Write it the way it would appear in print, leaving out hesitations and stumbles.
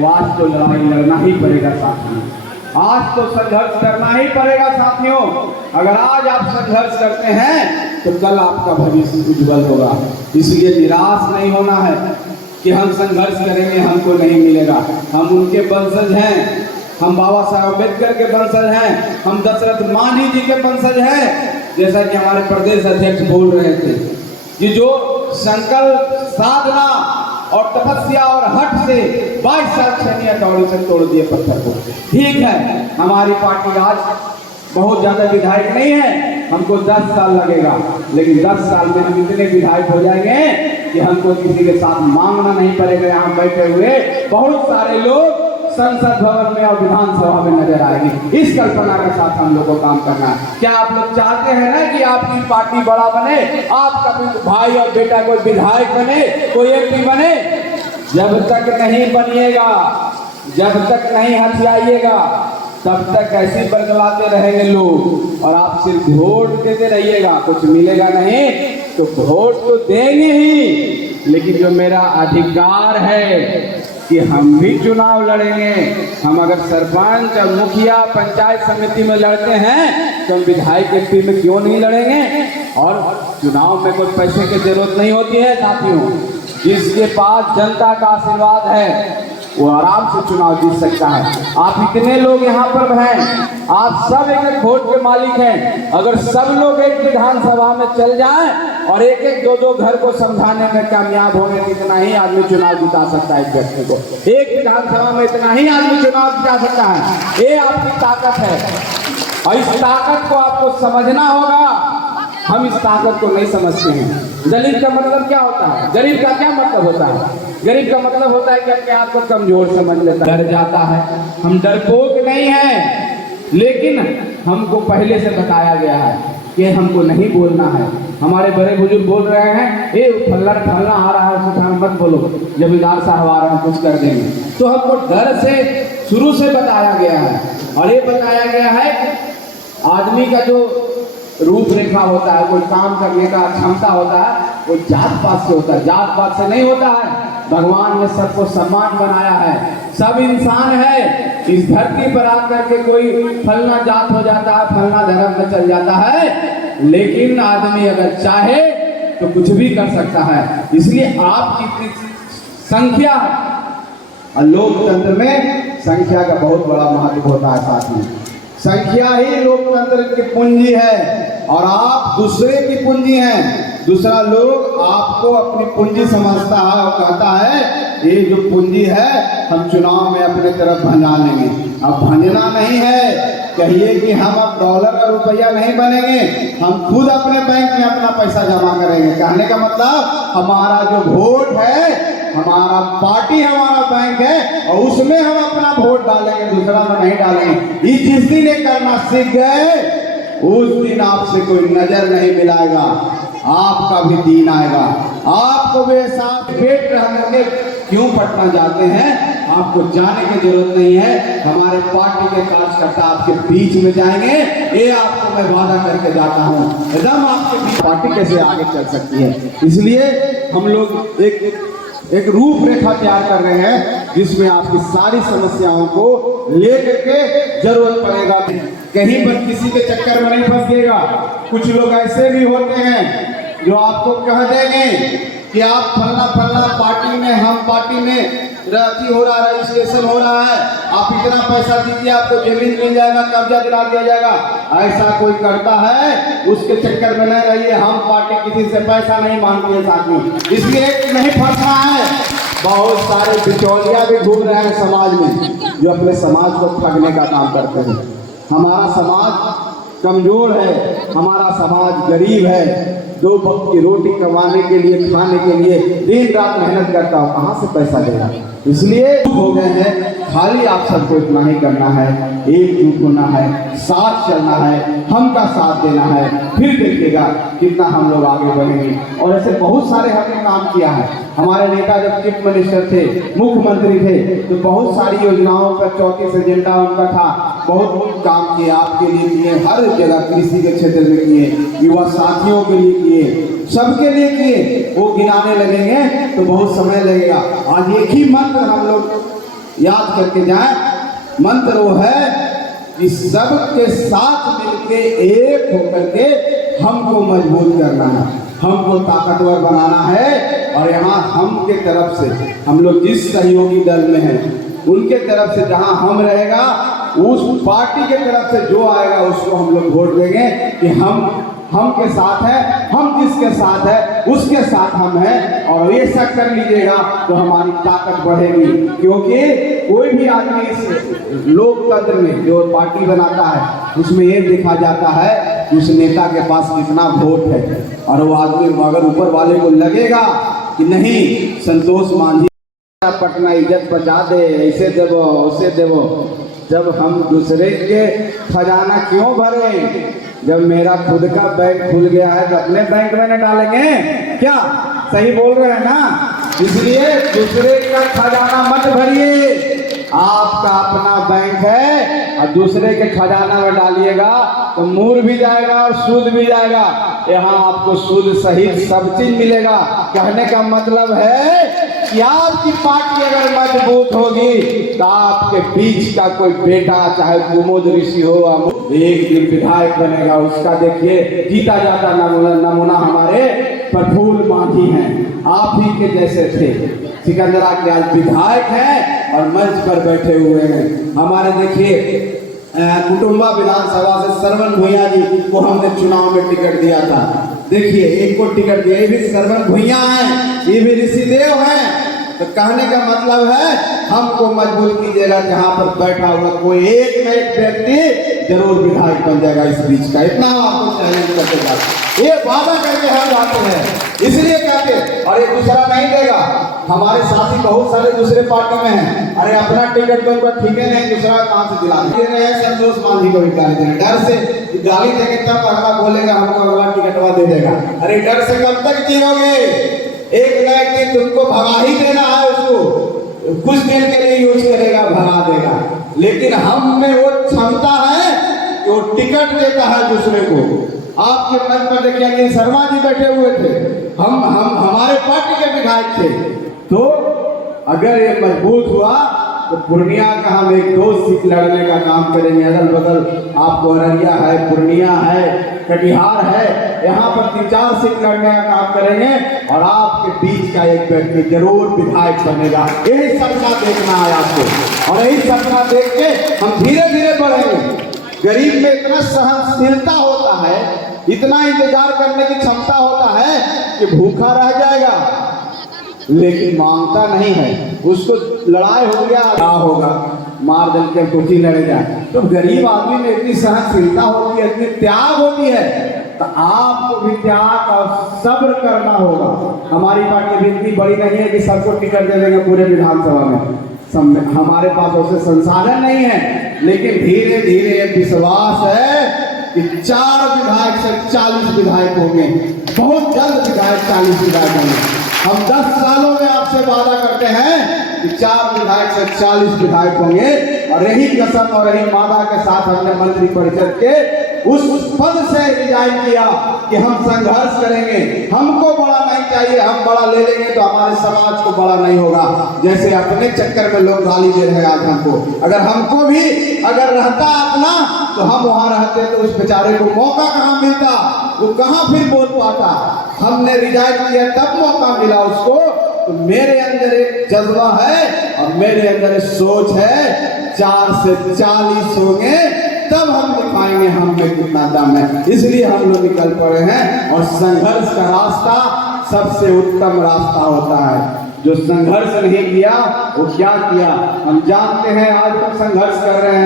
तो आज तो लड़ाई लड़ना ही पड़ेगा साथियों, आज तो संघर्ष करना ही पड़ेगा साथियों। अगर आज आप संघर्ष करते हैं तो कल आपका भविष्य उज्जवल होगा। इसलिए निराश नहीं होना है कि हम संघर्ष करेंगे हमको नहीं मिलेगा। हम उनके वंशज हैं, हम बाबा साहब अम्बेडकर के वंशज हैं, हम दशरथ मांझी जी के वंशज हैं। जैसा कि हमारे प्रदेश अध्यक्ष बोल रहे थे कि जो संकल्प साधना और तपस्या और हट से 22 साल छेनी हथौड़े से तोड़ दिए पत्थर को। ठीक है, हमारी पार्टी आज बहुत ज्यादा विधायक नहीं है, हमको 10 साल लगेगा, लेकिन 10 साल में हम इतने विधायक हो जाएंगे कि हमको किसी के साथ मांगना नहीं पड़ेगा। यहाँ बैठे हुए बहुत सारे लोग संसद भवन में और विधानसभा में नजर आएगी। इस कल्पना के साथ हम लोग को काम करना है। क्या आप लोग चाहते हैं ना कि आपकी पार्टी बड़ा बने, आपका भाई और बेटा कोई विधायक बने, कोई एमपी बने? जब तक नहीं बनिएगा, जब तक नहीं हथियाइएगा, तब तक ऐसे बरगलाते रहेंगे लोग और आप सिर्फ वोट देते रहिएगा, कुछ मिलेगा नहीं। तो वोट तो देंगे ही, लेकिन जो मेरा अधिकार है कि हम भी चुनाव लड़ेंगे। हम अगर सरपंच और मुखिया पंचायत समिति में लड़ते हैं तो हम विधायक एमपी में क्यों नहीं लड़ेंगे? और चुनाव में कोई पैसे की जरूरत नहीं होती है साथियों। जिसके पास जनता का आशीर्वाद है वो आराम से चुनाव जीत सकता है। आप इतने लोग यहाँ पर हैं, आप सब एक एक वोट के मालिक हैं। अगर सब लोग एक विधानसभा में चल जाएं और एक एक दो दो घर को समझाने में कामयाब होंगे तो इतना ही आदमी चुनाव जिता सकता है। एक व्यक्ति को एक विधानसभा में इतना ही आदमी चुनाव जिता सकता है। ये आपकी ताकत है और इस ताकत को आपको समझना होगा। हम इस ताकत को नहीं समझते हैं। गरीब का मतलब क्या होता है? गरीब का क्या मतलब होता है? गरीब का मतलब होता है कि अपने आप को कमजोर समझ लेता है, डर जाता है। हम डरपोक नहीं हैं, लेकिन हमको पहले से बताया गया है कि हमको नहीं बोलना है। हमारे बड़े बुजुर्ग बोल रहे हैं, ए फल्ला फल्ला आ रहा है उसके सामने मत बोलो, जमींदार साहब आ रहे हैं कुछ कर देंगे। तो हमको डर से शुरू से बताया गया है। और ये बताया गया है कि आदमी का जो रूपरेखा होता है, कोई काम करने का क्षमता होता है, वो जात पात से होता है, जात पात से नहीं होता है। भगवान ने सबको समान बनाया है, सब इंसान है। इस धरती पर आकर के कोई फलना जात हो जाता है, फलना धर्म में चल जाता है, लेकिन आदमी अगर चाहे तो कुछ भी कर सकता है। इसलिए आपकी संख्या और लोकतंत्र में संख्या का बहुत बड़ा महत्व होता है साथियों। संख्या ही लोकतंत्र की पूंजी है और आप दूसरे की पूंजी हैं। दूसरा लोग आपको अपनी पूंजी समझता है और कहता है ये जो पूंजी है हम चुनाव में अपने तरफ भंजा लेंगे। अब भंजना नहीं है, कहिए कि हम अब डॉलर और रुपया नहीं बनेंगे, हम खुद अपने बैंक में अपना पैसा जमा करेंगे। कहने का मतलब हमारा जो वोट है, हमारा पार्टी हमारा बैंक है और उसमें हम अपना वोट डालेंगे, दूसरा में नहीं डालेंगे। ये जिस दिन ये करना सीख गए उस दिन आपसे कोई नजर नहीं मिलाएगा, आपका भी दिन आएगा। आपको वे साथ पेट रहने क्यों पटना जाते हैं आपको जाने की जरूरत नहीं है। हमारे पार्टी के कार्यकर्ता आपके बीच में जाएंगे, ये आपको मैं वादा करके जाता हूँ। एकदम आपके बीच पार्टी कैसे आगे चल सकती है। इसलिए हम लोग एक रूपरेखा तैयार कर रहे हैं जिसमें आपकी सारी समस्याओं को लेकर के जरूरत पड़ेगा। कहीं पर किसी के चक्कर में नहीं फंसिएगा। कुछ लोग ऐसे भी होते हैं जो आपको कह देंगे कि आप फलना फलना पार्टी में, हम पार्टी में राती हो रहा है, रजिस्ट्रेशन हो रहा है, आप इतना पैसा दीजिए आपको जमीन मिल जाएगा, कब्जा दिला दिया जाएगा। ऐसा कोई करता है उसके चक्कर में नहीं रहिए। हम पार्टी किसी से पैसा नहीं मांगती है साथियों, इसलिए नहीं फंसना है। बहुत सारे बिचौलिया भी घूम रहे हैं समाज में जो अपने समाज को ठगने का काम करते हैं। हमारा समाज कमजोर है, हमारा समाज गरीब है, दो वक्त की रोटी कमाने के लिए, खाने के लिए दिन रात मेहनत करता हो, कहाँ से पैसा देगा। इसलिए हो गए हैं। खाली आप सबको इतना ही करना है, एकजुट होना है, साथ चलना है, हम का साथ देना है, फिर देखिएगा कितना हम लोग आगे बढ़ेंगे। और ऐसे बहुत सारे हमने काम किया है। हमारे नेता जब चीफ मिनिस्टर थे, मुख्यमंत्री थे, तो बहुत सारी योजनाओं पर 34 एजेंडा उनका था, बहुत काम किए, आपके लिए किए, हर जगह कृषि के क्षेत्र में किए, युवा साथियों के लिए किए, सबके लिए किए। वो गिनाने लगेंगे तो बहुत समय लगेगा। आज एक ही मंत्र हम लोग याद करके जाएं। मंत्र वो है कि सबके साथ मिलके एक होकर के हमको मजबूत करना है, हमको ताकतवर बनाना है। और यहाँ हम के तरफ से हम लोग जिस सहयोगी दल में हैं उनके तरफ से जहाँ हम रहेगा उस पार्टी के तरफ से जो आएगा उसको हम लोग वोट देंगे कि हम के साथ है, हम जिसके साथ है उसके साथ हम हैं। और ये सब कर लीजिएगा तो हमारी ताकत बढ़ेगी, क्योंकि कोई भी आदमी इस लोकतंत्र में जो पार्टी बनाता है उसमें ये देखा जाता है कि उस नेता के पास कितना वोट है। और वो आदमी अगर ऊपर वाले को लगेगा कि नहीं संतोष मांझी पटना इज्जत बचा दे, ऐसे देवो उसे देवो, जब हम दूसरे के खजाना क्यों भरे? जब मेरा खुद का बैंक खुल गया है तो अपने बैंक में न डालेंगे क्या? सही बोल रहे हैं ना? इसलिए दूसरे का खजाना मत भरिए, आपका अपना बैंक है और दूसरे के खजाना में डालिएगा तो मूल भी जाएगा और सूद भी जाएगा। यहाँ आपको सूद सहित सब चीज मिलेगा। कहने का मतलब है कि आपकी पार्टी अगर मजबूत होगी तो आपके बीच का कोई बेटा चाहे कुमुद ऋषि हो एक दिन विधायक बनेगा। उसका देखिए जीता जाता नमूना हमारे प्रफुल्ल मांझी हैं, आप ही के जैसे थे। सिकंदरा के आज विधायक हैं और मंच पर बैठे हुए हैं। हमारे देखिए कुटुंबा विधानसभा से श्रवण भुइयां जी को हमने चुनाव में टिकट दिया था। देखिए एक को टिकट दिया, ये भी श्रवण भुइयां हैं, ये भी ऋषिदेव हैं। तो कहने का मतलब है हमको मजबूर कीजिएगा, जहाँ पर बैठा हुआ कोई एक न एक व्यक्ति जरूर विधायक बन जाएगा इस बीच का। इतना आपको चैलेंज करेगा, ये वादा करके हम जाते हैं, इसलिए कहते। और ये दूसरा नहीं देगा। हमारे साथी बहुत सारे दूसरे पार्टी में हैं, अरे अपना टिकट तो उनका ठीक है नहीं, दूसरा कहाँ से दिला रहे हैं? संतोष मांझी को भी गाली दे रहे, डर से गाली देंगे तब अगला बोलेगा हमको अगला टिकटवा दे देगा। अरे डर से कब तक जियोगे? एक न एक दिन तुमको भगा ही देना है, उसको कुछ दिन के लिए यूज करेगा, भगा देगा। लेकिन हम में वो क्षमता है कि वो टिकट देता है दूसरे को। आपके मंच पर देखिए अनिल शर्मा जी बैठे हुए थे, हम हमारे पार्टी के विधायक थे। तो अगर ये मजबूत हुआ तो पूर्णिया का हम एक दो सीट लड़ने का काम करेंगे। अगल बगल आपको अररिया है, पूर्णिया है, कटिहार है, यहाँ पर 3-4 सीट लड़ने का काम करेंगे और आपके बीच का एक व्यक्ति जरूर विधायक बनेगा। यही सपना देखना है आपको, और यही सपना देख के हम धीरे धीरे बढ़ेंगे। गरीब में इतना सहनशीलता होता है, इतना इंतजार करने की क्षमता होता है कि भूखा रह जाएगा लेकिन मांगता नहीं है। उसको लड़ाई हो गया क्या होगा, मार दल के कुछ ही लड़ेगा। तो गरीब आदमी में इतनी सहनशीलता होती है, इतनी त्याग होती है, तो आपको भी त्याग और सब्र करना होगा। हमारी पार्टी अभी इतनी बड़ी नहीं है कि सबको टिकट दे देंगे पूरे विधानसभा में, हमारे पास ऐसे संसाधन नहीं है। लेकिन धीरे धीरे विश्वास है कि 4 विधायक से 40 विधायक होंगे, बहुत जल्द विधायक 40 विधायक होंगे। हम 10 सालों में आपसे वादा करते हैं कि 4 विधायक से 40 विधायक होंगे। और यही कसम और यही वादा के साथ हमने मंत्री परिषद के उस पद से रिजाइन किया कि हम संघर्ष करेंगे। हमको बड़ा नहीं चाहिए, हम बड़ा ले लेंगे तो हमारे समाज को बड़ा नहीं होगा। जैसे अपने चक्कर में लोग गाली दे रहे हैं आज हमको, अगर हमको भी अगर रहता अपना तो हम वहां रहते तो उस बेचारे को मौका कहाँ मिलता, वो कहाँ फिर बोल पाता। हमने रिजाइन किया तब मौका मिला उसको। तो मेरे अंदर एक जज्बा है और मेरे अंदर एक सोच है, 4 से 40 होंगे तब हम दिखाएंगे हम में कितना दम है। इसलिए हम लोग निकल पड़े हैं। और संघर्ष का रास्ता सबसे उत्तम रास्ता होता है। जो संघर्ष नहीं किया वो क्या किया हम जानते हैं। आज हम संघर्ष कर रहे हैं।